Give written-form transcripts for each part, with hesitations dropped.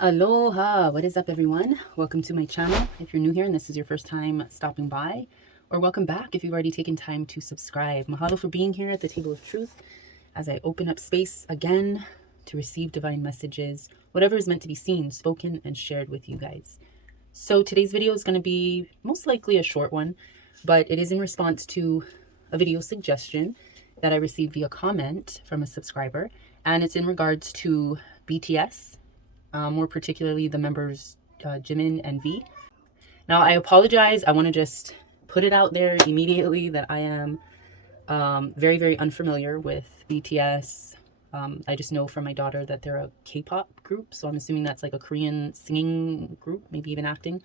Aloha, what is up everyone? Welcome to my channel. If you're new here and this is your first time stopping by, or welcome back if you've already taken time to subscribe. Mahalo for being here at the table of truth as I open up space again to receive divine messages, whatever is meant to be seen, spoken, and shared with you guys. So today's video is going to be most likely a short one, but it is in response to a video suggestion that I received via comment from a subscriber, and it's in regards to BTS. More particularly the members Jimin and V. Now, I apologize. I want to just put it out there immediately that I am very, very unfamiliar with BTS. I just know from my daughter that they're a K-pop group, so I'm assuming that's like a Korean singing group, maybe even acting.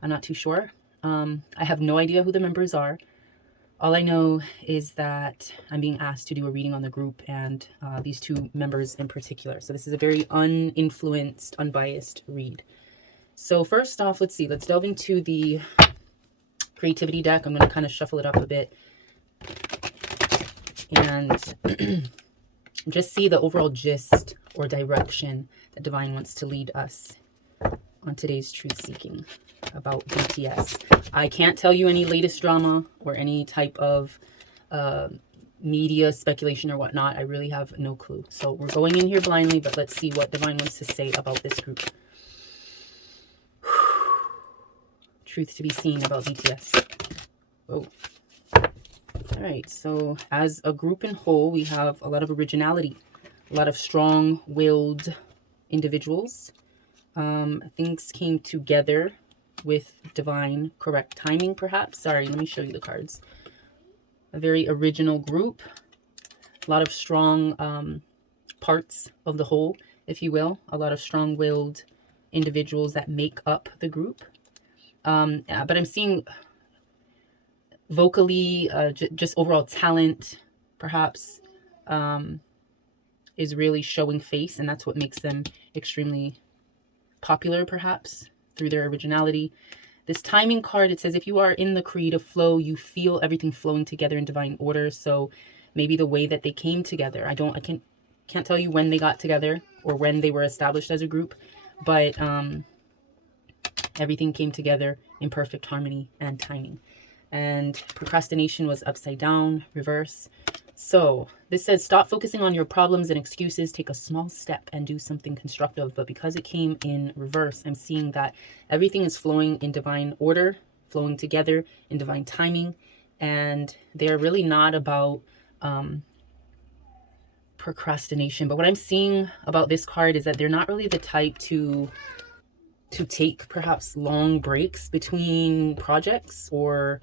I'm not too sure. I have no idea who the members are. All I know is that I'm being asked to do a reading on the group and these two members in particular. So this is a very uninfluenced, unbiased read. So first off, let's see. Let's delve into the creativity deck. I'm going to kind of shuffle it up a bit and just see the overall gist or direction that Divine wants to lead us on today's truth seeking about BTS. I can't tell you any latest drama or any type of media speculation or whatnot. I really have no clue. So we're going in here blindly, but let's see what Divine wants to say about this group. Truth to be seen about BTS. Oh. All right, so as a group in whole, we have a lot of originality, a lot of strong-willed individuals. Things came together with divine correct timing, perhaps. Sorry, let me show you the cards. A very original group, a lot of strong parts of the whole, if you will, a lot of strong-willed individuals that make up the group. But I'm seeing vocally, just overall talent, perhaps, is really showing face, and that's what makes them extremely popular, perhaps, through their originality. This timing card, it says, if you are in the creative flow, you feel everything flowing together in divine order. So maybe the way that they came together, I can't tell you when they got together or when they were established as a group, but everything came together in perfect harmony and timing. And procrastination was upside down, reverse. So this says, stop focusing on your problems and excuses, take a small step and do something constructive. But because it came in reverse, I'm seeing that everything is flowing in divine order, flowing together in divine timing. And they're really not about procrastination. But what I'm seeing about this card is that they're not really the type to take perhaps long breaks between projects or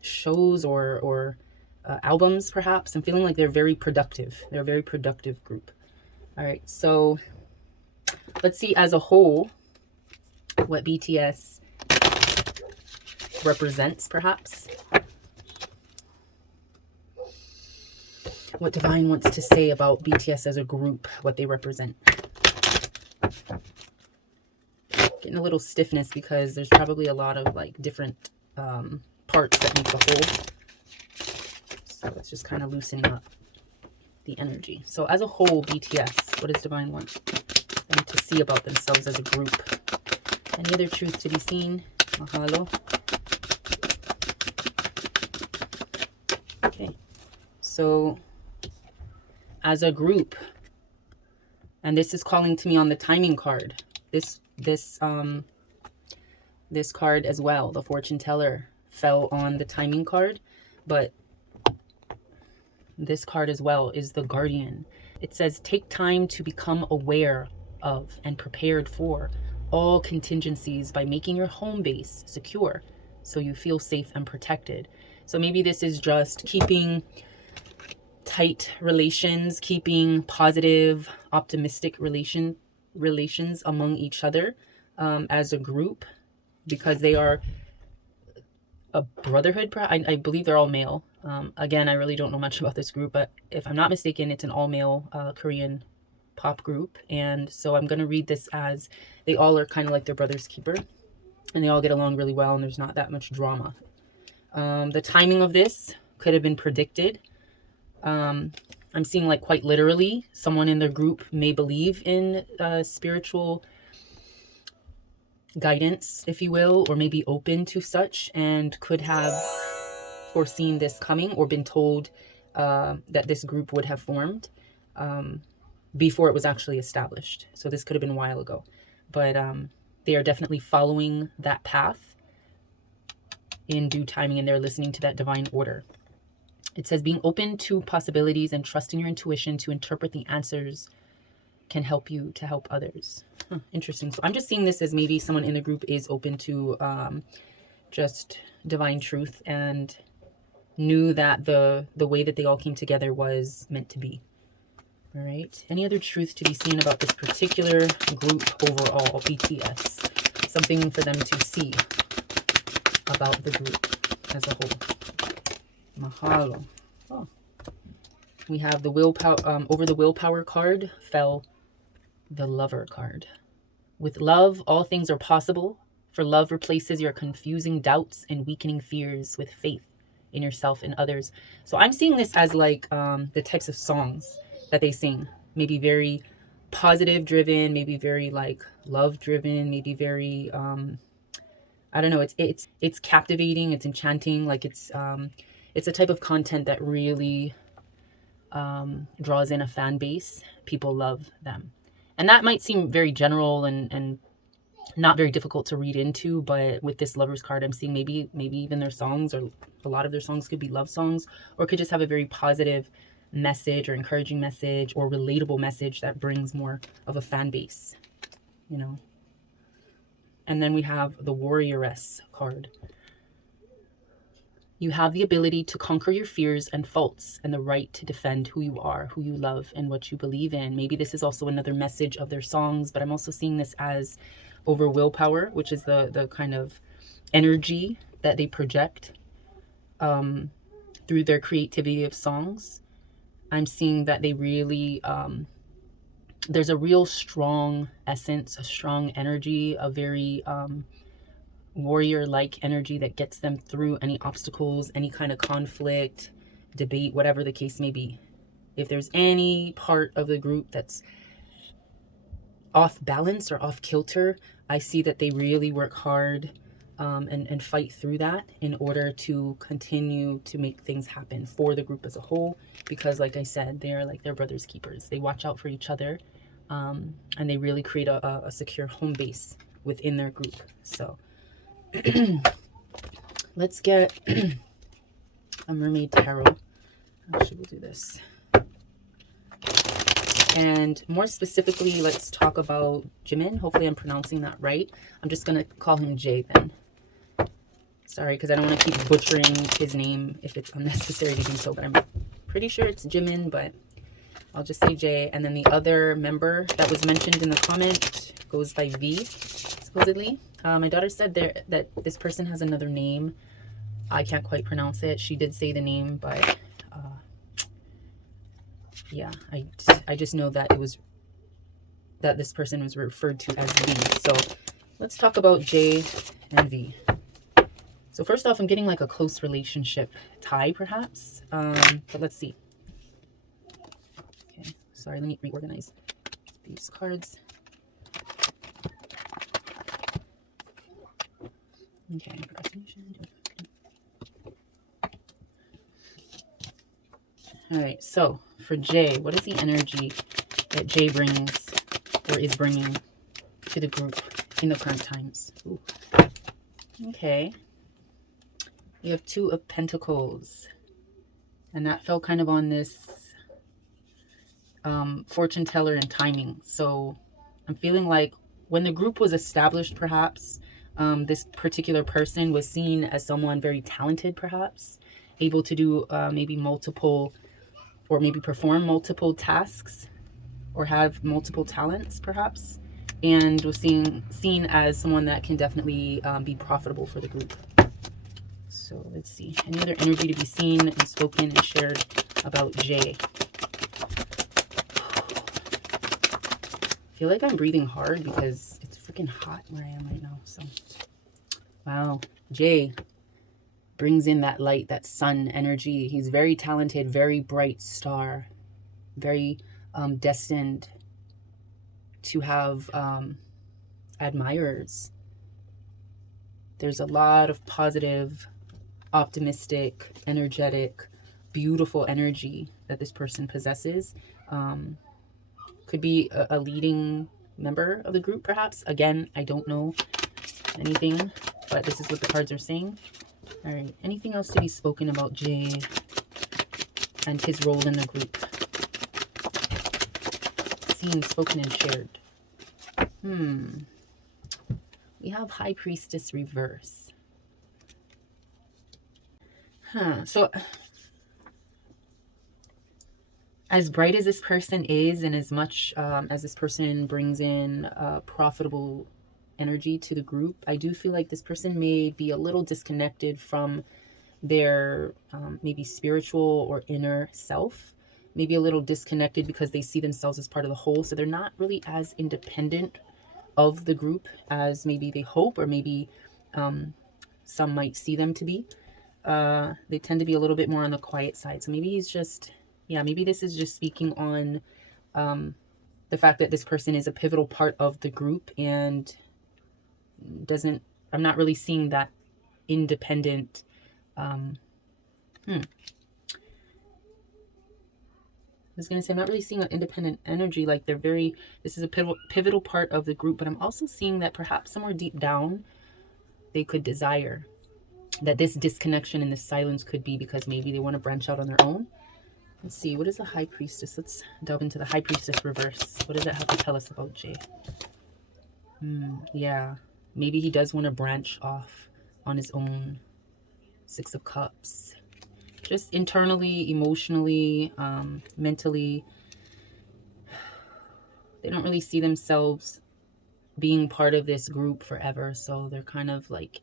shows or albums, perhaps. I'm feeling like they're very productive. They're a very productive group. All right, so let's see as a whole what BTS represents, perhaps. What Divine wants to say about BTS as a group, what they represent. Getting a little stiffness because there's probably a lot of like different parts that make the whole. So it's just kind of loosening up the energy. So as a whole, BTS, what does Divine want them to see about themselves as a group? Any other truth to be seen? Mahalo. Okay. So as a group, and this is calling to me on the timing card. This card as well, the fortune teller, fell on the timing card, but this card as well is the guardian. It says, take time to become aware of and prepared for all contingencies by making your home base secure so you feel safe and protected. So maybe this is just keeping tight relations, keeping positive, optimistic relations among each other as a group, because they are a brotherhood. I believe they're all male. Again, I really don't know much about this group, but if I'm not mistaken, it's an all-male Korean pop group. And so I'm going to read this as they all are kind of like their brother's keeper, and they all get along really well, and there's not that much drama. The timing of this could have been predicted. I'm seeing like quite literally someone in their group may believe in spiritual guidance, if you will, or maybe open to such, and could have foreseen this coming or been told that this group would have formed before it was actually established. So this could have been a while ago, but they are definitely following that path in due timing, and they're listening to that divine order. It says being open to possibilities and trusting your intuition to interpret the answers can help you to help others. Interesting. So I'm just seeing this as maybe someone in the group is open to just divine truth and knew that the way that they all came together was meant to be. All right. Any other truth to be seen about this particular group overall, BTS? Something for them to see about the group as a whole. Mahalo. Oh. We have the willpower. Over the willpower card fell the lover card. With love, all things are possible. For love replaces your confusing doubts and weakening fears with faith in yourself and others. So I'm seeing this as like the types of songs that they sing. Maybe very positive driven, maybe very like love driven, maybe very I don't know, it's captivating, it's enchanting, like it's a type of content that really draws in a fan base. People love them. And that might seem very general and not very difficult to read into, but with this lovers card, I'm seeing maybe even their songs, or a lot of their songs could be love songs, or could just have a very positive message or encouraging message or relatable message that brings more of a fan base, you know. And then we have the warrioress card. You have the ability to conquer your fears and faults and the right to defend who you are, who you love, and what you believe in. Maybe this is also another message of their songs, but I'm also seeing this as over willpower, which is the kind of energy that they project through their creativity of songs. I'm seeing that they really, there's a real strong essence, a strong energy, a very warrior-like energy that gets them through any obstacles, any kind of conflict, debate, whatever the case may be. If there's any part of the group that's off balance or off kilter, I see that they really work hard and fight through that in order to continue to make things happen for the group as a whole. Because like I said, they are like their brother's keepers. They watch out for each other, and they really create a secure home base within their group. So let's get a mermaid tarot. Actually, we'll do this. And more specifically, let's talk about Jimin. Hopefully I'm pronouncing that right. I'm just going to call him Jay then. Sorry, because I don't want to keep butchering his name if it's unnecessary to do so. But I'm pretty sure it's Jimin, but I'll just say Jay. And then the other member that was mentioned in the comment goes by V, supposedly. My daughter said that this person has another name. I can't quite pronounce it. She did say the name, but yeah, I just know that that this person was referred to as V. So let's talk about J and V. So first off, I'm getting like a close relationship tie, perhaps. But let's see. Okay, sorry, let me reorganize these cards. Okay, procrastination. All right, so for Jay, what is the energy that Jay brings or is bringing to the group in the current times? Ooh. Okay. You have Two of Pentacles. And that fell kind of on this fortune teller and timing. So I'm feeling like when the group was established, perhaps, this particular person was seen as someone very talented, perhaps, able to do maybe multiple, or maybe perform multiple tasks, or have multiple talents, perhaps, and was seen as someone that can definitely be profitable for the group. So let's see. Any other energy to be seen and spoken and shared about Jay? I feel like I'm breathing hard because it's freaking hot where I am right now. So, wow. Jay brings in that light, that sun energy. He's very talented, very bright star, very destined to have admirers, There's a lot of positive, optimistic, energetic, beautiful energy that this person possesses. Could be a leading member of the group, perhaps. Again, I don't know anything, but this is what the cards are saying. All right. Anything else to be spoken about Jay and his role in the group? Seen, spoken, and shared. We have High Priestess reverse. So as bright as this person is, and as much as this person brings in profitable energy to the group, I do feel like this person may be a little disconnected from their maybe spiritual or inner self, maybe a little disconnected because they see themselves as part of the whole. So they're not really as independent of the group as maybe they hope, or maybe some might see them to be. They tend to be a little bit more on the quiet side. So maybe he's just, yeah, maybe this is just speaking on the fact that this person is a pivotal part of the group and I'm not really seeing that independent, I was going to say, I'm not really seeing an independent energy. Like this is a pivotal part of the group, but I'm also seeing that perhaps somewhere deep down, they could desire that this disconnection and this silence could be because maybe they want to branch out on their own. Let's see, what is the High Priestess? Let's delve into the High Priestess reverse. What does it have to tell us about Jay? Yeah, maybe he does want to branch off on his own. Six of Cups. Just internally, emotionally, mentally. They don't really see themselves being part of this group forever. So they're kind of like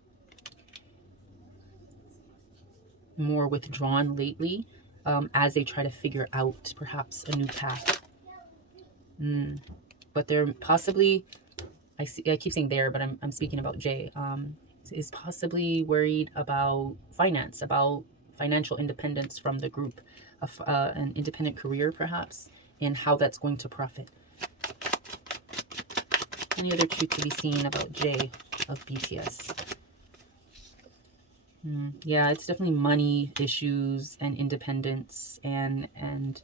more withdrawn lately as they try to figure out perhaps a new path. But they're possibly, I keep saying there, but I'm speaking about Jay, is possibly worried about finance, about financial independence from the group, an independent career perhaps, and how that's going to profit. Any other truth to be seen about Jay of BTS? Yeah, it's definitely money issues and independence and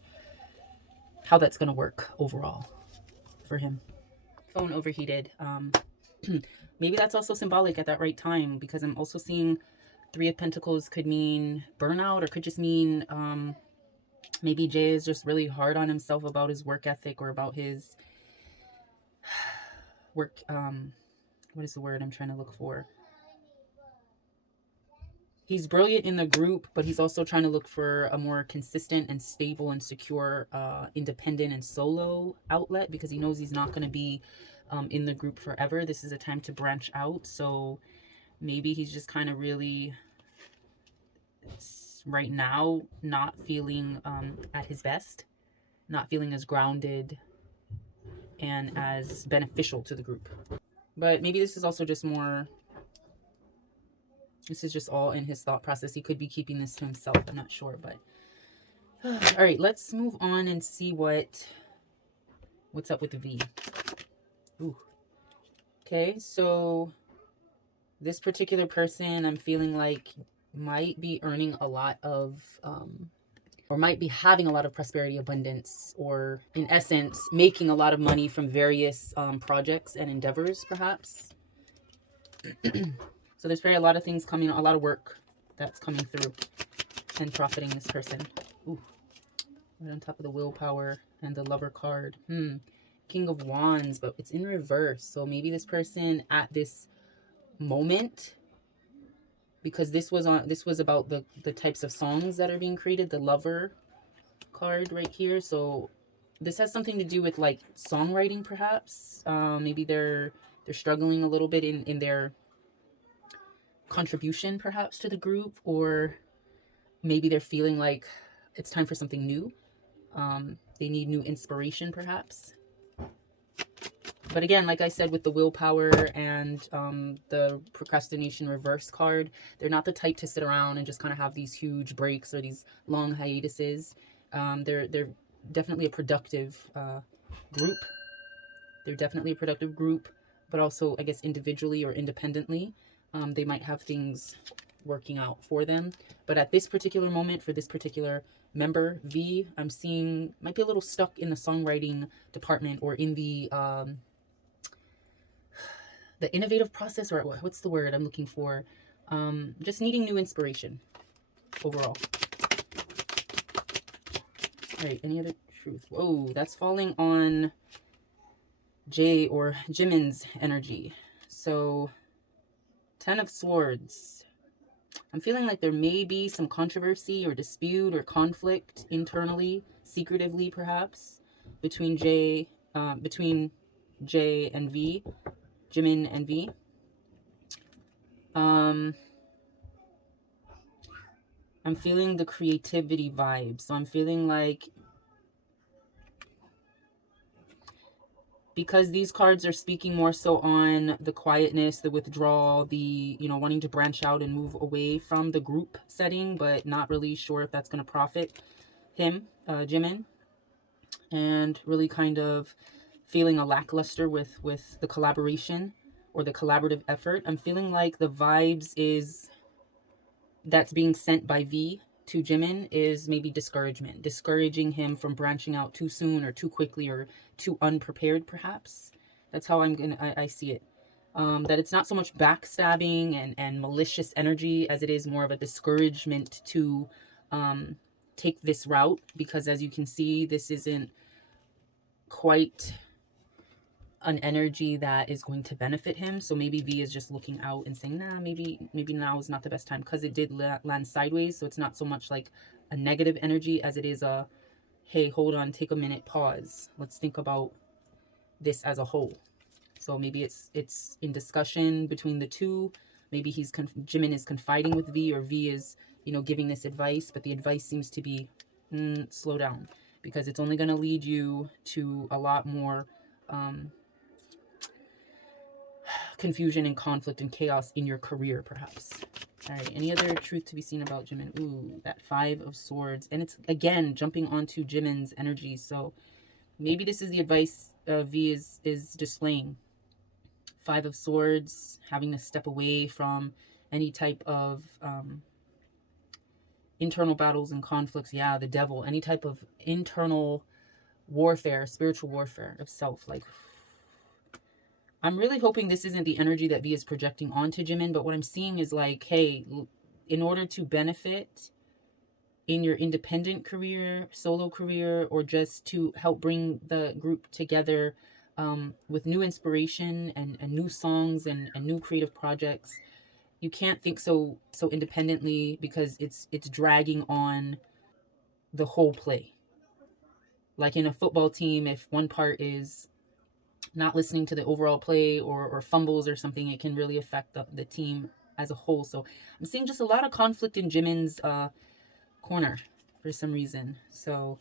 how that's going to work overall for him. Phone overheated. Maybe that's also symbolic at that right time, because I'm also seeing Three of Pentacles could mean burnout, or could just mean maybe Jay is just really hard on himself about his work ethic, or about his work, what is the word I'm trying to look for? He's brilliant in the group, but he's also trying to look for a more consistent and stable and secure independent and solo outlet, because he knows he's not going to be in the group forever. This is a time to branch out. So maybe he's just kind of really right now not feeling at his best, not feeling as grounded and as beneficial to the group. But maybe this is also just more, this is just all in his thought process. He could be keeping this to himself. I'm not sure, but all right, let's move on and see what's up with the V. Ooh. Okay, so this particular person, I'm feeling like might be earning a lot of, or might be having a lot of prosperity, abundance, or in essence, making a lot of money from various projects and endeavors, perhaps. So there's a lot of things coming, a lot of work that's coming through and profiting this person. Ooh. Right on top of the willpower and the lover card. King of Wands, but it's in reverse. So maybe this person at this moment, because this was about the types of songs that are being created, the lover card right here. So this has something to do with like songwriting, perhaps. Maybe they're struggling a little bit in their contribution perhaps to the group, or maybe they're feeling like it's time for something new. They need new inspiration perhaps. But again, like I said, with the willpower and the procrastination reverse card, they're not the type to sit around and just kind of have these huge breaks or these long hiatuses. They're definitely a productive group. They're definitely a productive group, but also, I guess, individually or independently. they might have things working out for them. But at this particular moment, for this particular member, V, I'm seeing might be a little stuck in the songwriting department, or in the innovative process, or what's the word I'm looking for? Just needing new inspiration overall. All right, any other truth? Whoa, that's falling on Jay or Jimin's energy. So 10 of Swords. I'm feeling like there may be some controversy or dispute or conflict internally, secretively perhaps, between Jay and V, Jimin and V. I'm feeling the creativity vibe. So I'm feeling like, because these cards are speaking more so on the quietness, the withdrawal, the, wanting to branch out and move away from the group setting, but not really sure if that's going to profit him, Jimin, and really kind of feeling a lackluster with the collaboration or the collaborative effort. I'm feeling like the vibes that's being sent by V to Jimin is maybe discouragement, discouraging him from branching out too soon or too quickly or too unprepared, perhaps. That's how I see it. That it's not so much backstabbing and malicious energy as it is more of a discouragement to take this route, because as you can see, this isn't quite an energy that is going to benefit him. So maybe V is just looking out and saying, nah, maybe now is not the best time, because it did land sideways. So it's not so much like a negative energy as it is a, hey, hold on, take a minute, pause. Let's think about this as a whole. So maybe it's in discussion between the two. Maybe Jimin is confiding with V, or V is, giving this advice, but the advice seems to be, slow down, because it's only going to lead you to a lot more confusion and conflict and chaos in your career, perhaps. All right, any other truth to be seen about Jimin? Ooh, that 5 of Swords. And it's, again, jumping onto Jimin's energy. So maybe this is the advice V is displaying. 5 of Swords, having to step away from any type of internal battles and conflicts. Yeah, the devil. Any type of internal warfare, spiritual warfare of self. Like, I'm really hoping this isn't the energy that V is projecting onto Jimin, but what I'm seeing is like, hey, in order to benefit in your independent career, solo career, or just to help bring the group together with new inspiration and new songs and new creative projects, you can't think so independently, because it's dragging on the whole play. Like in a football team, if one part is not listening to the overall play or fumbles or something, it can really affect the team as a whole. So I'm seeing just a lot of conflict in Jimin's corner for some reason. So,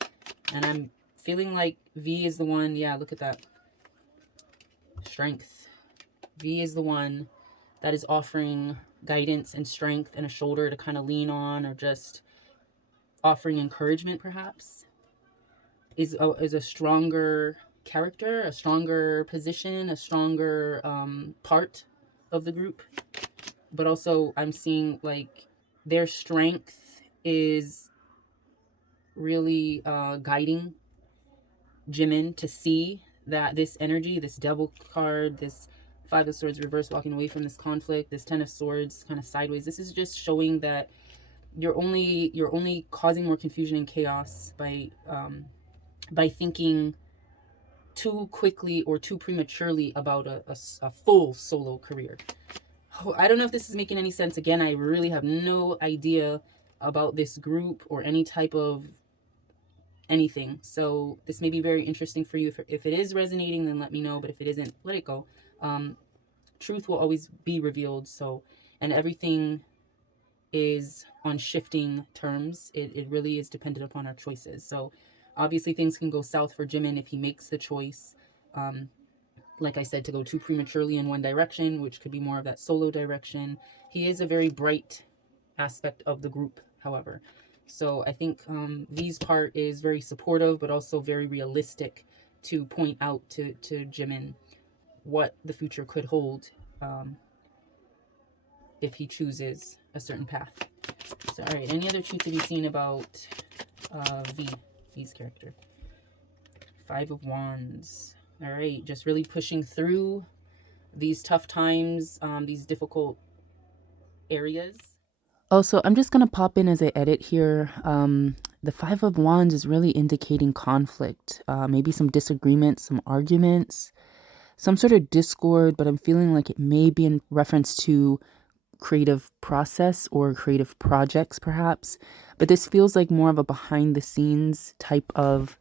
and I'm feeling like V is the one. Yeah, look at that. Strength. V is the one that is offering guidance and strength and a shoulder to kind of lean on, or just offering encouragement, perhaps. Is a stronger character, a stronger position, a stronger part of the group. But also I'm seeing like their strength is really guiding Jimin to see that this energy, this devil card, this 5 of Swords reverse, walking away from this conflict, this 10 of Swords kind of sideways, this is just showing that you're only causing more confusion and chaos by thinking too quickly or too prematurely about a full solo career. I don't know if this is making any sense. Again, I really have no idea about this group or any type of anything. So this may be very interesting for you. If it is resonating, then let me know. But if it isn't, let it go. Truth will always be revealed. So, and everything is on shifting terms. It really is dependent upon our choices. So obviously things can go south for Jimin if he makes the choice, like I said, to go too prematurely in one direction, which could be more of that solo direction. He is a very bright aspect of the group, however. So I think V's part is very supportive, but also very realistic to point out to Jimin what the future could hold if he chooses a certain path. So, all right, any other truth to be seen about V's character? Five of Wands. All right, just really pushing through these tough times, these difficult areas. Also, I'm just going to pop in as I edit here. The Five of Wands is really indicating conflict, maybe some disagreements, some arguments, some sort of discord, but I'm feeling like it may be in reference to creative process or creative projects, perhaps. But this feels like more of a behind the scenes type of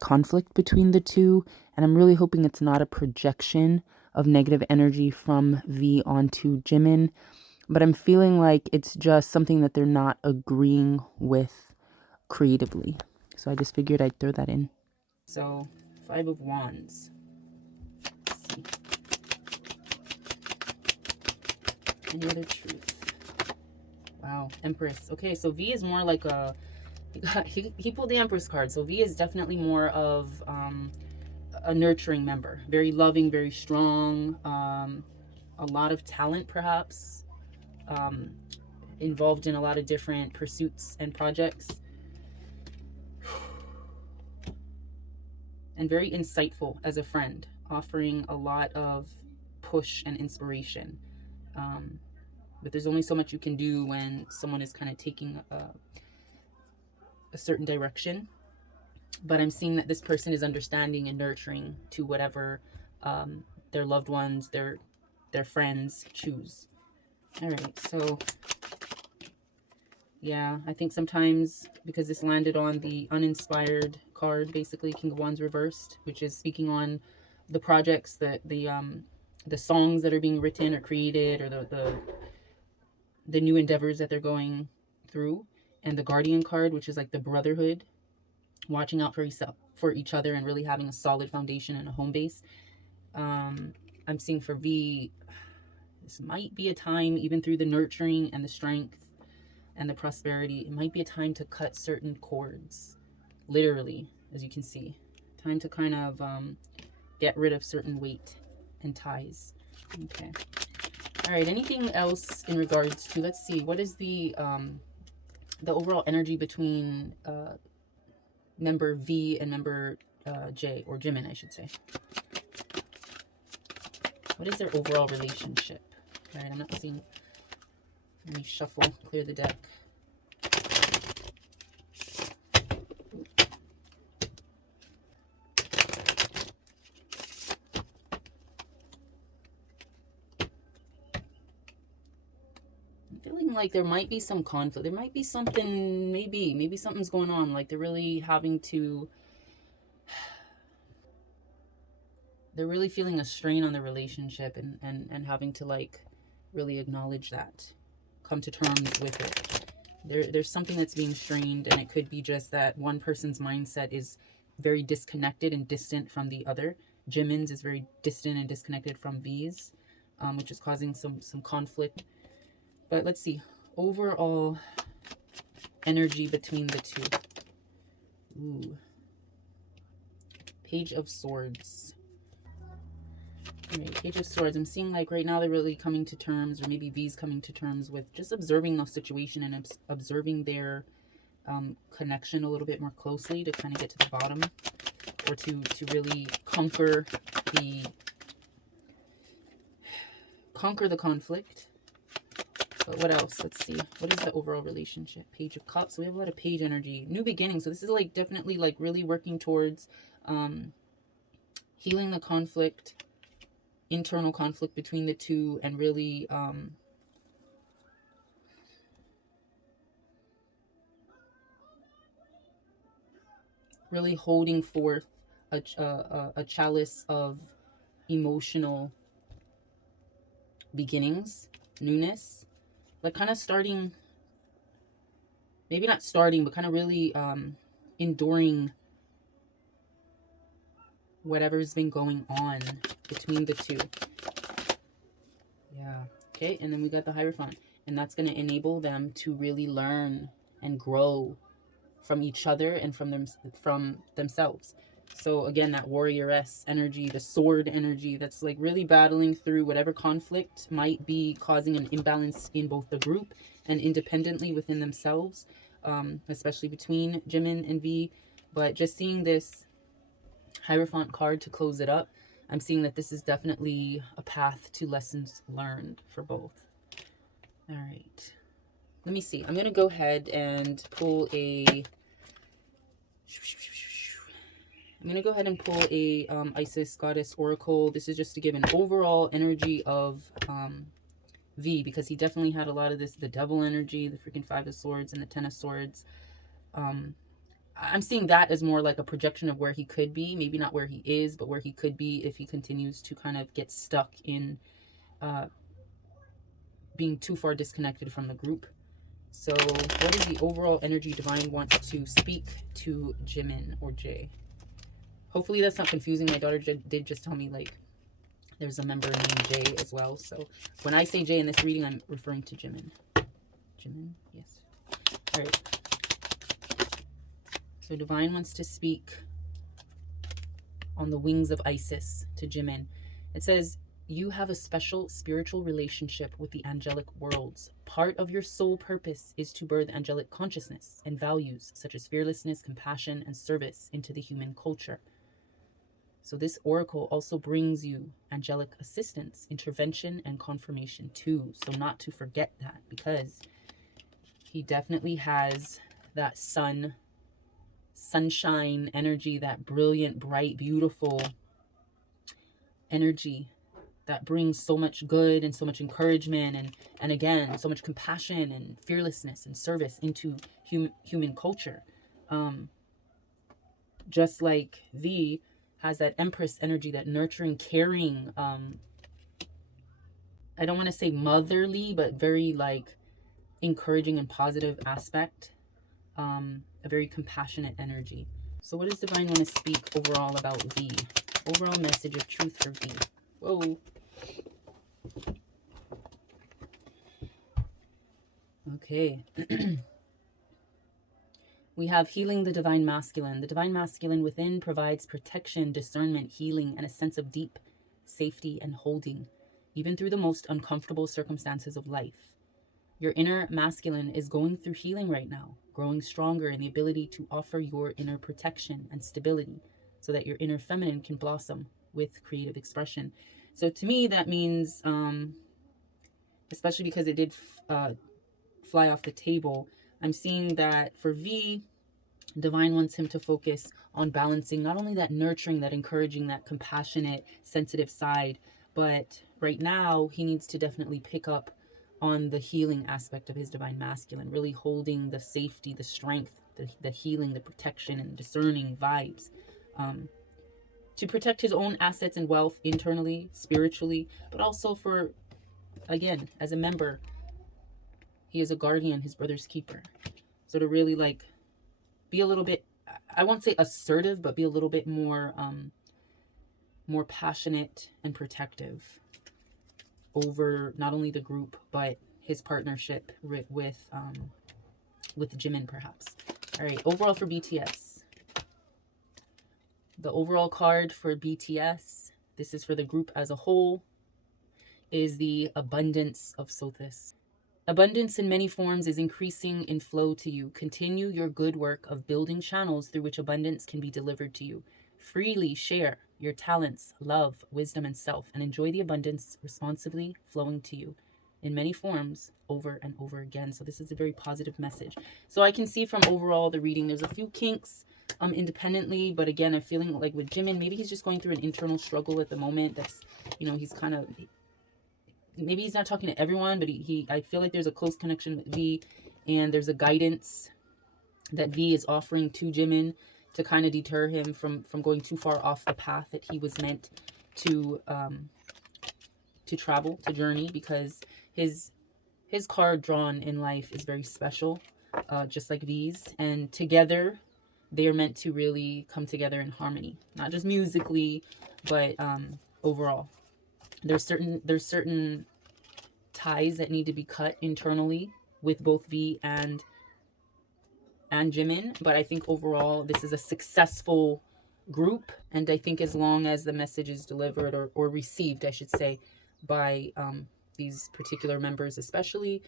conflict between the two. And I'm really hoping it's not a projection of negative energy from V onto Jimin. But I'm feeling like it's just something that they're not agreeing with creatively. So I just figured I'd throw that in. So, Five of Wands. Let's see. Any other truth? Wow, Empress. Okay, so V is more like a... He pulled the Empress card. So V is definitely more of a nurturing member. Very loving, very strong. A lot of talent, perhaps. Involved in a lot of different pursuits and projects, and very insightful as a friend, offering a lot of push and inspiration. But there's only so much you can do when someone is kind of taking a certain direction. But I'm seeing that this person is understanding and nurturing to whatever their loved ones, their friends choose. All right, so yeah, I think sometimes because this landed on the uninspired card, basically King of Wands reversed, which is speaking on the projects that the songs that are being written or created, or the new endeavors that they're going through, and the Guardian card, which is like the brotherhood, watching out for each other and really having a solid foundation and a home base. I'm seeing for V, this might be a time, even through the nurturing and the strength and the prosperity, it might be a time to cut certain cords, literally, as you can see. Time to kind of get rid of certain weight and ties. Okay. All right, anything else in regards to, let's see, what is the overall energy between member V and member J, or Jimin, I should say. What is their overall relationship? All right, I'm not seeing. Let me shuffle, clear the deck. I'm feeling like there might be some conflict. There might be something, maybe something's going on. Like they're really having to, they're really feeling a strain on the relationship and having to like really acknowledge that. Come to terms with it. There's something that's being strained, and it could be just that one person's mindset is very disconnected and distant from the other. Jimin's is very distant and disconnected from V's, which is causing some conflict. But let's see. Overall energy between the two. Ooh. Page of Swords. Right, Page of Swords. I'm seeing like right now they're really coming to terms, or maybe V's coming to terms with just observing the situation and observing their connection a little bit more closely to kind of get to the bottom, or to really conquer the conflict. But what else? Let's see. What is the overall relationship? Page of Cups. So we have a lot of page energy. New beginning. So this is like definitely like really working towards healing the conflict, internal conflict between the two, and really really holding forth a chalice of emotional beginnings, newness, like kind of starting, maybe not starting, but kind of really enduring whatever's been going on between the two. Yeah. Okay, and then we got the Hierophant, and that's going to enable them to really learn and grow from each other and from themselves. So again, that warrioress energy, the sword energy, that's like really battling through whatever conflict might be causing an imbalance in both the group and independently within themselves, especially between Jimin and V. But just seeing this Hierophant card to close it up, I'm seeing that this is definitely a path to lessons learned for both. All right. Let me see. I'm going to go ahead and pull a... I'm going to go ahead and pull a Isis Goddess Oracle. This is just to give an overall energy of V, because he definitely had a lot of this, the Devil energy, the freaking Five of Swords and the Ten of Swords. I'm seeing that as more like a projection of where he could be. Maybe not where he is, but where he could be if he continues to kind of get stuck in being too far disconnected from the group. So what is the overall energy Divine wants to speak to Jimin or Jay? Hopefully that's not confusing. My daughter did just tell me, like, there's a member named Jay as well. So when I say Jay in this reading, I'm referring to Jimin. Jimin? Yes. All right. So Divine wants to speak on the wings of Isis to Jimin. It says, you have a special spiritual relationship with the angelic worlds. Part of your soul purpose is to birth angelic consciousness and values such as fearlessness, compassion, and service into the human culture. So this oracle also brings you angelic assistance, intervention, and confirmation too. So not to forget that, because he definitely has that sunshine energy, that brilliant, bright, beautiful energy that brings so much good and so much encouragement and again, so much compassion and fearlessness and service into human culture. Just like V has that Empress energy, that nurturing, caring, I don't want to say motherly, but very like encouraging and positive aspect, a very compassionate energy. So what does Divine want to speak overall about V? Overall message of truth for V. Whoa. Okay. We have healing the Divine Masculine. The Divine Masculine within provides protection, discernment, healing, and a sense of deep safety and holding, even through the most uncomfortable circumstances of life. Your inner masculine is going through healing right now, growing stronger in the ability to offer your inner protection and stability so that your inner feminine can blossom with creative expression. So to me, that means, especially because it did fly off the table, I'm seeing that for V, Divine wants him to focus on balancing not only that nurturing, that encouraging, that compassionate, sensitive side, but right now he needs to definitely pick up on the healing aspect of his Divine Masculine, really holding the safety, the strength, the healing, the protection, and discerning vibes, to protect his own assets and wealth internally, spiritually, but also for, again, as a member, he is a guardian, his brother's keeper. So to really like be a little bit, I won't say assertive, but be a little bit more more passionate and protective over not only the group but his partnership with Jimin, perhaps. All right, overall for BTS, the overall card for BTS, this is for the group as a whole, is the Abundance of Sothis. Abundance in many forms is increasing in flow to you. Continue your good work of building channels through which abundance can be delivered to you. Freely share your talents, love, wisdom, and self, and enjoy the abundance responsibly flowing to you in many forms over and over again. So this is a very positive message. So I can see from overall the reading, there's a few kinks independently, but again, I'm feeling like with Jimin, maybe he's just going through an internal struggle at the moment. That's, you know, he's kind of, maybe he's not talking to everyone, but I feel like there's a close connection with V, and there's a guidance that V is offering to Jimin to kind of deter him from going too far off the path that he was meant to travel, to journey, because his card drawn in life is very special, just like V's, and together they are meant to really come together in harmony, not just musically, but overall. There's certain ties that need to be cut internally with both V and Jimin, but I think overall this is a successful group. And I think as long as the message is delivered, or received, I should say, by these particular members especially,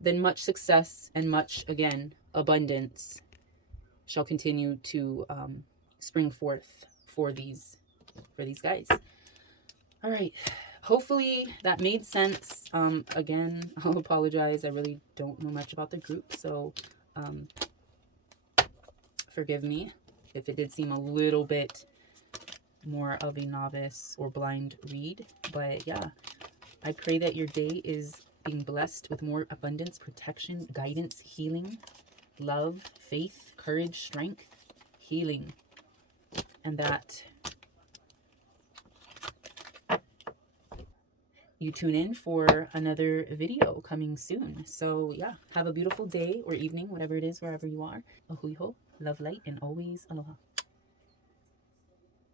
then much success and much, again, abundance shall continue to spring forth for these guys. All right. Hopefully that made sense. Again, I'll apologize. I really don't know much about the group, so forgive me if it did seem a little bit more of a novice or blind read. But yeah, I pray that your day is being blessed with more abundance, protection, guidance, healing, love, faith, courage, strength, healing, and that you tune in for another video coming soon. So yeah, have a beautiful day or evening, whatever it is, wherever you are. A hui ho, love, light, and always aloha.